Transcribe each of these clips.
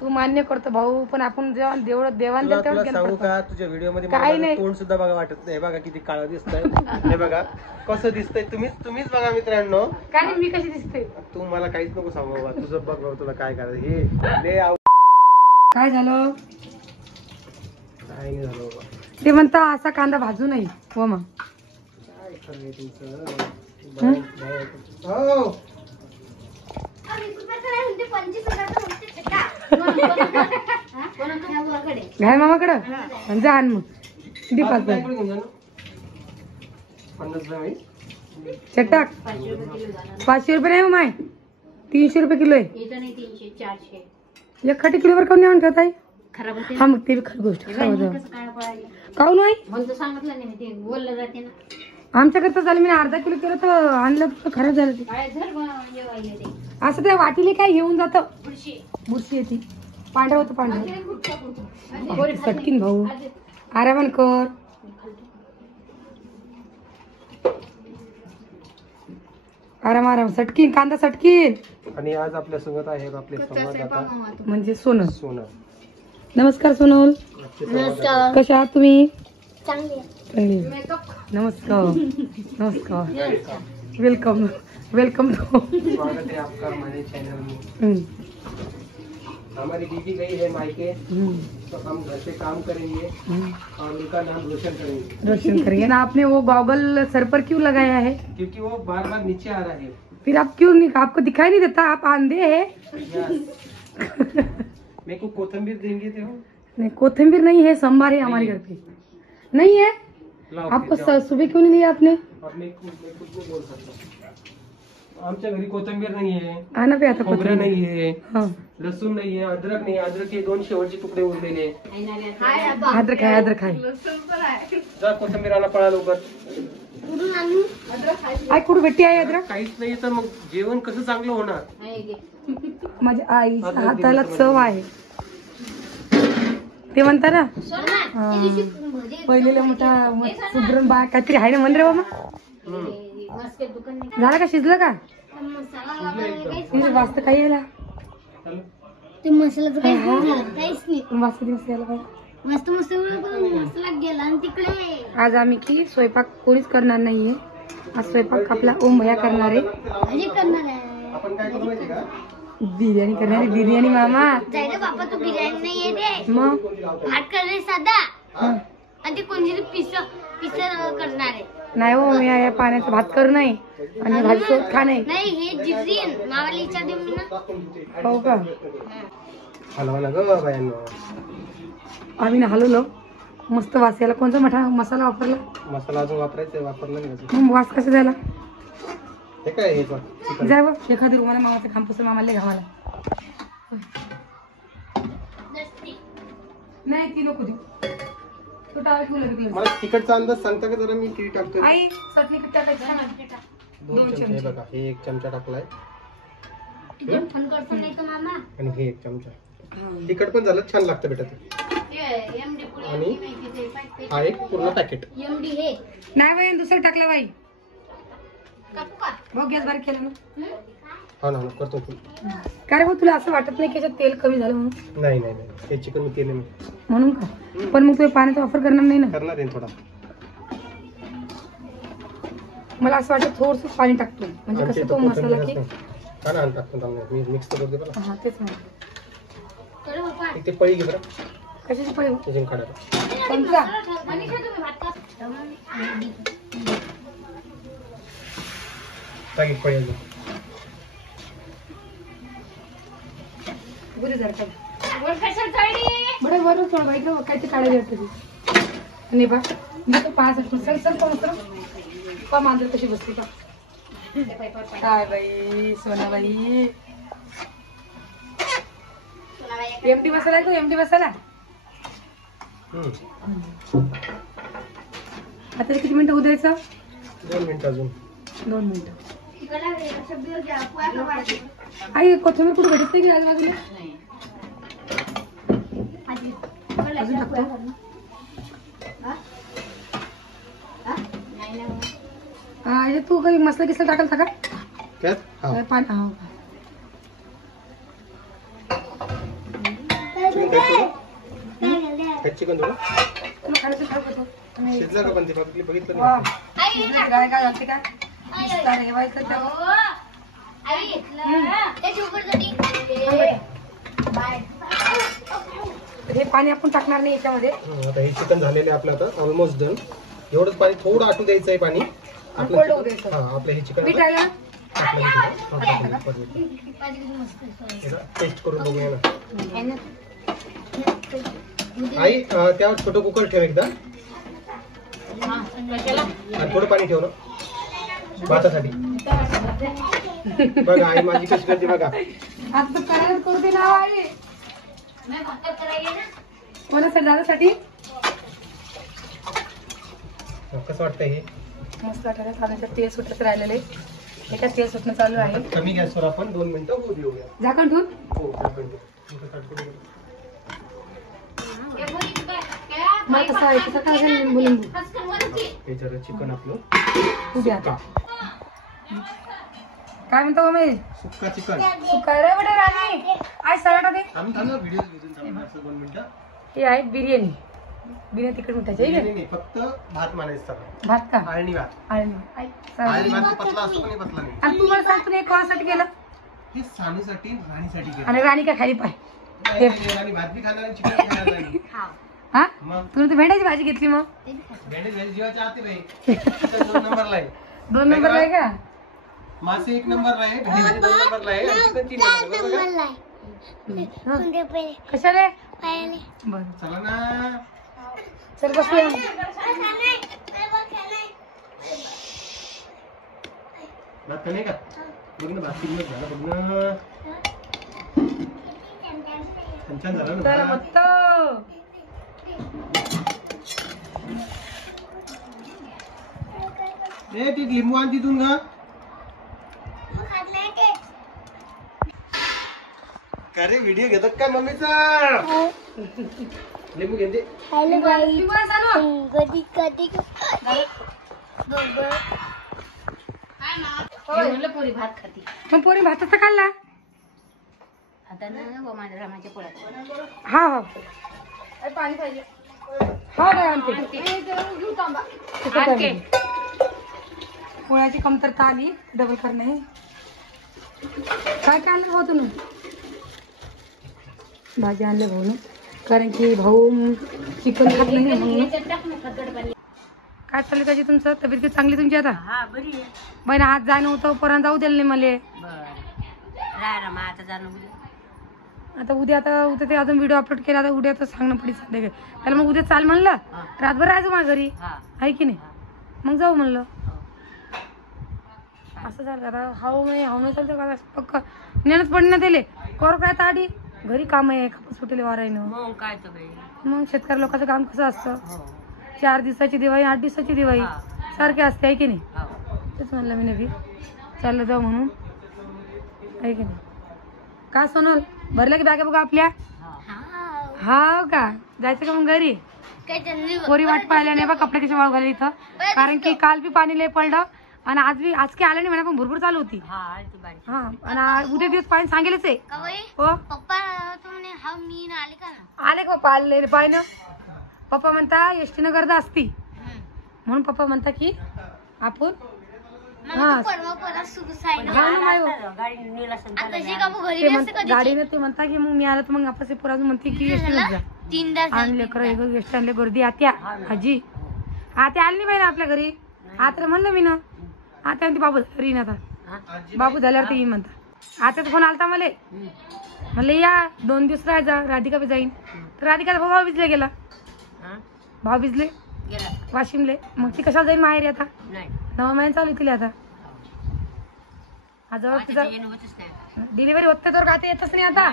तू मान्य करतो भाऊ, पण आपण जेव्हा देवान तेवढं सांगू का, तुझ्या व्हिडिओ मध्ये काही नाही, तोंड सुद्धा बघा वाटत नाही. बघा किती काळं दिसतंय, हे बघा कसं दिसतंय. तुम्हीच बघा मित्रांनो. काय मी कशी दिसते? तू मला काहीच नको सांगू बाबा, तुझं बघ बाबा तुला काय करायचं. हे काय झालं? काय नाही झालं बाबा. ते म्हणता असा कांदा भाजू नाही हो. मग काय खरं तुमचं. हो घाय मामाकडं जा आण मग. किती पाच चटाक 500 रुपये नाही हो माय, 300 रुपये किलो आहे. 300-400 1 किलोवर काऊन नेऊन ठेवत आहे? हा मग ते खरी गोष्ट काऊन नाही आमच्याकडे झालं. मी अर्धा किलो केलं तर आणलं तर खराब झालं ते. असं त्या वाटीले काय घेऊन जात, बुरशी येते. पांढरं होतं पांढरं. सटकीन भाऊ आरामान कर. आराम सटकीन कांदा सटकीन. आणि आज आपल्या सोबत आहे आपले संवाददाता म्हणजे सोनल. नमस्कार सोनल, कशा आहात तुम्ही? चांगली. नमस्कार वेलकम स्वागत है आपका हमारे चैनल में. हमारी दीदी गई है मायके, तो हम घर से काम करेंगे और उनका नाम रोशन करेंगे. ना. आपने वो गॉगल सर पर क्यों लगाया है? क्योंकि वो बार बार नीचे आ रहा है. फिर आप क्यों नहीं, आपको दिखाई नहीं देता? आप अंधे है? मेरे को कोथंबीर देंगे थे. नहीं कोथिंबीर नहीं है, संभार है हमारे घर पे. नहीं है आपको? सुबह क्यों नहीं दिया आपने? मैं कुछ बोल सकता हूँ. आमच्या घरी कोथिंबीर नाही आहे, आना पे आता खोबरं नाही आहे, हाँ लसूण नाही आहे, अद्रक नाही. अद्रक के 2 शेवटचे तुकडे उरलेले. अद्रक आहे. जा कोथिंबीर आणा पळा लवकर. आई कुठे भेटते आहे अद्रक? काहीच नाही तर मग जेवण कसं चांगलं होणार? माझ्या आईच्या हाताला चव आहे. ते म्हणता ना पहिलेला मोठा सुग्रण बा काहीतरी आहे ना, म्हण रे बाबा. झालं का? शिजलं का? वाजता काही यायला ते मसाल्याचं काहीच नाही. वाजता दिवस यायला पाहिजे. मस्त मसाला गेला आणि तिकडे. आज आम्ही की स्वयंपाक कोणीच करणार नाहीये. आज स्वयंपाक आपला ओम भैया करणार आहे. भाजी करणार आहे. आपण काय करू माहिती का? बिर्याणी करणार आहे. बिर्याणी मामा जायला बापा, तू बिर्याणी नाही येते. मग भात करणार साधा आणि ते कोणतरी पिस करणार आहे. नाही हो, मी या पाण्याचा भात करू नाही आणि भाजी सोबत खा नाही. नाही हे जिजरीन मावाला विचार देऊ ना. हो का? हलवा ना ग बायांनो. आम्ही ना हलवलं मस्त वास यायला. कोणता मोठा मसाला वापरला? मसाला अजून वापरला नाही अजून. मग वास कसा झाला? हे काय हे जाय बघ एखादी रुमाला मामाचा खांब पुसं मामाला घावाला. नाही ती नको देऊ. तो टाळ ठेवला. मला तिखटचा अंदाज सांगता का जरा? मी किती टाकतो. आई चटणी किती टाकायची? 2 चमचे. बघा हे 1 चमचा टाकलाय. तिकट फोन करतो नाही तर मामा. आणि हे 1 चमचा. तिखट पण झालं, छान लागतं बेटा ते. आणि हा एक पूर्ण पॅकेट. एमडी हे नाही बाई दुसरं टाकलं बाई. कापू का? बघ गॅस बारीक केला ना. हा ना करतो तू. काय रे भाऊ, तुला असं वाटत नाही की याच्यात तेल कमी झालं म्हणून? नाही हे चिकन मी केलं मी म्हणून का? पण मग तुम्ही पाण्याचा वापर करणार नाही ना? करणार आहे थोडा. मला असं वाटतं थोडंसं पाणी टाकतो म्हणजे कसं तो मसाला की हा ना टाकतो मी मिक्स करतो बरं. हा तेच नाही. चलो बापा. ते पळी घे बरं. कशाची पळी? अजून काढायला. चमचा. मनीषा तुम्ही भात का? टाकी पळी अजून. बुरी जर का वर कशाला चढली? बरं बरं सोड बाई गं, काय ते काढायला येतं ते. आणि बा मी तर 5 सर पा मांजर कशी बसली का? काय बाई सोनाबाई. एमटी मसाला आहे तो. एमटी मसाला आता किती मिनिटं होऊ द्यायचं? 2 मिनिटं अजून. 2 मिनिटं. आई कोथिंबीर कुठे भेटत नाही की आजूबाजूला? अजून टाकतो. तू काही मसाला किसला टाकलता का त्यात? हा. पाणी. चिकन थोडं तुला खायचं खाऊ का तू? आणि शिजलं का पण ते बघितलं वा. नाही. शिजलं की काय घालते का? नुसतं ठेवायचं त्यावर. हे पाणी आपण टाकणार नाही याच्यामध्ये. आता हे चिकन झालेलं आहे आपलं आता ऑलमोस्ट डन. एवढंच पाणी थोडं आटू द्यायचं आहे पाणी. कोल्ड होऊ द्यायचं. हा आपलं हे चिकन मीठ राहिलं ना? टेस्ट करून बघूया ना. आई त्यावर छोटं कुकर ठेव एकदा आणि थोडं पाणी ठेव ना भातासाठी. बघा आई माझी कशी करते बघा. आता तर करायला करू दे ना आई. कोणासाठी दादासाठी? कसं वाटतंय हे? मस्त वाटायला खाण्याचं तेल सुटत राहिलेले. एका तेल सुटणं चालू आहे. कमी गॅसवर आपण 2 मिनिटं होऊ देऊया. झाकण ठेवून हो झाकण ठेव. मला कसं आहे कसं काय झालं लिंबू लिंबू हे जरा चिकन आपलं उद्या आता काय म्हणतो मम्मी? सुक्का चिकन. काय रे बेटा राणी आज सलाड दे. आम्ही व्हिडिओ घेऊन 2 मिनिटं. हे आहे बिर्याणी. बिना तिखट मिठाची आहे नाही फक्त भात म्हणायचं. भात का? आळणी भात. आणि भात पतला असतो पण पतला नाही. आणि तू मला सांगतो नाही कोणासाठी केलं? हे सानूसाठी राणीसाठी केलं. आणि राणी काय खाली पाय राणी भात बी खाणार आणि चिकन बी खाणार नाही. हा मग तुला तर भेंड्याची भाजी घेतली मग. भेंडे जीवाच्या आते बाई. चिकन 2 नंबरला आहे. 2 नंबरला आहे का? मासे 1 नंबरला आहे. भेंडे भाजी 2 नंबरला आहे आणि चिकन 3 नंबरला आहे. कशाला? बरं चला ना. चल बसूया. भात का नाही का? बघ ना भात किती झाला बघ ना. छान झाला ना तर भात. मस्त. ए ती लिंबू आण तिथून ग. अरे व्हिडिओ घेतात काय मम्मीचा? लिंबू घेते. पोरी भात खाती मग पोरी भाताचा खाल्ला. आता ना माझ्या रामाच्या पोळ्यात हा हा पाणी पाहिजे. हा काय आणते पोळ्याची कमतरता आली. डबल करणे काय काय आणलं भाऊ तुम्ही? भाजी आणले भाऊ ना कारण की भाऊ चिकन खात नाही म्हणून. काय चाललं त्याची तुमचं? तब्येत किती चांगली तुमची आता? हा बरी आहे. बहिण आज जाणं होतं पर्यंत जाऊ दिलं नाही मला. बर आता जाणं आता उद्या ते अजून व्हिडिओ अपलोड केला. आता उद्या तर सांगणं पडेल सध्या त्याला. मग उद्या चाल म्हणलं रातभर राहायचं माझ्या घरी आहे की नाही. मग जाऊ म्हणलं. असं झालं आता हाव नाही चालतं का पक्क नेणच पडणं दिले. कर काय ताडी घरी काम आहे. कापूस फुटेले वारायनं. मग काय तर बाई. मग शेतकरी लोकांचं काम कसं असतं? 4 दिवसाची दिवाळी 8 दिवसाची दिवाळी सारखी असते आहे की नाही. तेच म्हणलं मी नक्की चाललं जाऊ म्हणून आहे की नाही. का सोनल भरलं की बॅगा बघा आपल्या? हा का जायचं का मग घरी? पोरी वाट पाहिल्या नाही बा कपडे कसे वाळू घाले इथं. कारण की काल बी पाणी लय पडलं आणि आज काही आलं नाही म्हणा पण भरपूर चालू होती. हा आणि उद्या दिवस पाणी सांगेलच आहे. हो आले का पप्पा? आले रे पाहिलं. पप्पा म्हणता एसटीनं गर्दी असती म्हणून पप्पा म्हणता की आपण गाडीने ते म्हणता की मग मी आलं तर मग आपण पुरा म्हणते की एसटीनं जा. आणले खरं एसटी आणले गर्दी. आत्या आजी आत्या आली नाही पाहिजे आपल्या घरी. आता म्हणलं मी ना आता म्हणते बाबू घरी ना आता बाबू झाल्यावर ते येईन म्हणता. आताच फोन आलता मला म्हणले या 2 दिवस राहायचा. राधिका बी जाईन तर राधिकाचा भाऊ भिजले गेला. भाऊ भिजले वाशिमले. मग ती कशाला जाईल माहेरी आता? 9 महिने चालू तिला आता. आज डिलिव्हरी होते तर आता येतच नाही आता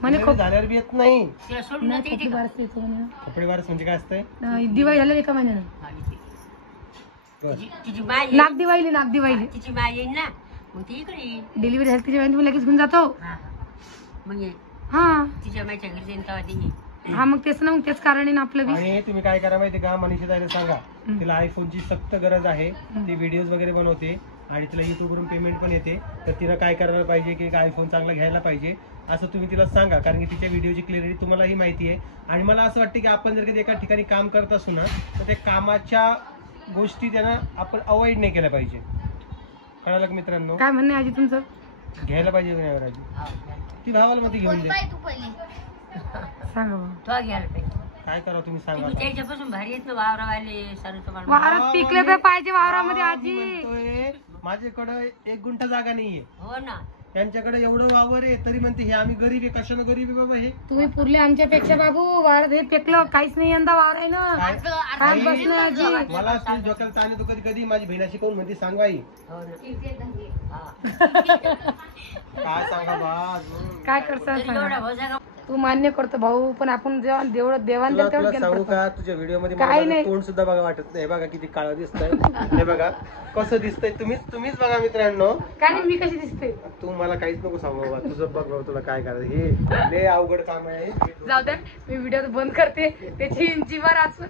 म्हणे. झाल्यावर बी येत नाही. कपडे वारस म्हणजे काय असतंय? दिवाळी झाल्या 1 महिन्यानं. नाग दिवाळी तिची बाई येईल ना मग ती इकडे येईल. डिलिव्हरी झाली तिच्या वेळी लगेच घेऊन जातो. मग हा तिच्या मायच्या घरी जाईन तेव्हा ती. हा मग तेच ना. मग तेच कारण आहे ना आपलं बी. आणि तुम्ही काय करा माहिती का? मनीषा ताईला सांगा तिला आयफोनची सक्त गरज आहे. ती व्हिडिओज वगैरे बनवते आणि तिला युट्यूब वरून पेमेंट पण येते. तर तिला काय करायला पाहिजे की आयफोन चांगला घ्यायला पाहिजे. असं तुम्ही तिला सांगा, कारण की तिच्या व्हिडिओची क्लिअरिटी तुम्हालाही माहिती आहे. आणि मला असं वाटतं की आपण जर कधी एका ठिकाणी काम करत असू ना, तर त्या कामाच्या गोष्टी त्यांना आपण अवॉइड नाही केल्या पाहिजे. कळालं का मित्रांनो? काय म्हणणं आहे आजी तुमचं? घ्यायला पाहिजे की नाही राजू? ती भावाला मध्ये घेऊन दे. तू पहिले सांगा बा. काय करा तुम्ही सांगा. त्याच्यापासून भारी येत ना वावरावाले सारू तुम्हाला. वावरात पिकले तर पाहिजे वावरामध्ये मी आजी. म्हणतोय, माझ्याकडे 1 गुंठा जागा नाहीये, हो ना. त्यांच्याकडे एवढं वावर आहे, तरी म्हणते हे आम्ही गरीब आहे. कशानं गरीब आहे बाबा हे? तुम्ही पुरले आमच्यापेक्षा बाबू. वावरात हे पिकलं काहीच नाही यंदा वावर आहे ना. काय? काय बसणं आजी. मला असं डोक्याला ताण येतो कधी कधी. माझी बहिणा शिकवून म्हणते सांगा आई. हो ना. हा. काय सांगा बा. काय करता तरी सांगा. एवढा भाऊ जागा. तू मान्य करतो भाऊ, पण आपण जेव्हा देवढं देवान तुला तेवढं तुला सांगू गेलं का, तुझ्या व्हिडिओ मध्ये काही मला नाही. तोंड सुद्धा बघा वाटत नाही. हे बघा किती काळं दिसतंय. हे बघा कसं दिसतंय. तुम्हीच बघा मित्रांनो. काय नाही. मी कशी दिसते? तू मला काहीच नको सांगू बाबा. तुझं बघ बाबा, तुला काय करायचं. हे लय अवघड काम आहे. जाऊ द्या, मी व्हिडिओ बंद करते. त्याची जीवार आज